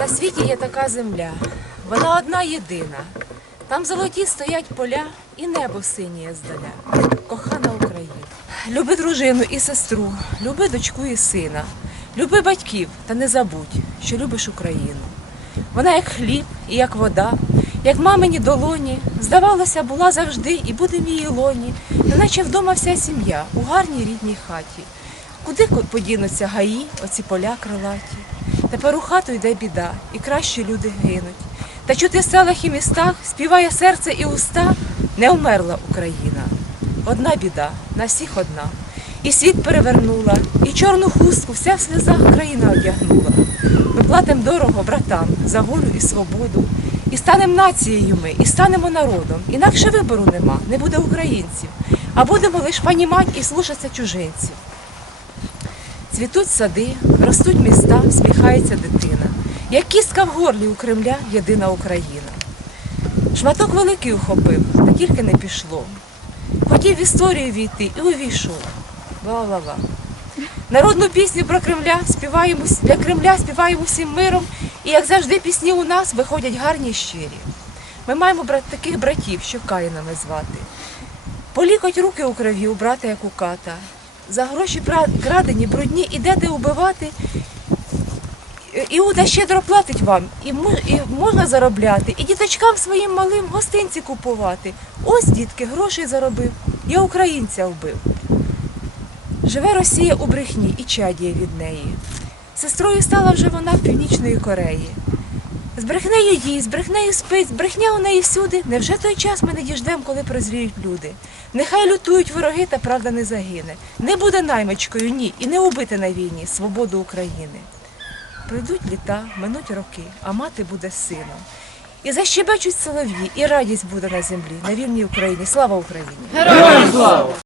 На світі є така земля, вона одна єдина. Там золоті стоять поля і небо синє здаля. Кохана Україна. Люби дружину і сестру, люби дочку і сина, люби батьків, та не забудь, що любиш Україну. Вона як хліб і як вода, як мамині долоні, здавалося, була завжди і буде в її лоні, неначе вдома вся сім'я у гарній рідній хаті. Куди подінуться гаї, оці поля крилаті? Тепер у хату йде біда, і кращі люди гинуть. Та чути в селах і містах співає серце і уста, не вмерла Україна. Одна біда, на всіх одна. І світ перевернула, і чорну хустку вся в сльозах країна одягнула. Ми платимо дорого братам за волю і свободу. І станемо нацією ми, і станемо народом. Інакше вибору нема, не буде українців, а будемо лиш понімать і слушатися чужинців. Цвітуть сади, ростуть міста, всміхається дитина. Як кістка в горлі у Кремля єдина Україна. Шматок великий ухопив, та тільки не пішло. Хотів в історію війти і увійшов. Ла-ла-ла. Народну пісню про Кремля співаємо для Кремля співаємо всім миром, і як завжди пісні у нас виходять гарні й щирі. Ми маємо таких братів, що каїнами звати. Полікоть руки у крові у брата, як у ката. За гроші крадені, брудні, ідете убивати. Іуда щедро платить вам, і можна заробляти, і діточкам своїм малим гостинці купувати. Ось, дітки, грошей заробив, я українця вбив. Живе Росія у брехні і чадіє від неї. Сестрою стала вже вона в Північної Кореї. З брехнею їсть, з брехнею спить, брехня у неї всюди. Невже той час ми не діждемо, коли прозріють люди? Нехай лютують вороги, та правда не загине. Не буде наймичкою, ні, і не убити на війні свободу України. Прийдуть літа, минуть роки, а мати буде сином. І защебечуть солов'ї, і радість буде на землі, на вільній Україні. Слава Україні!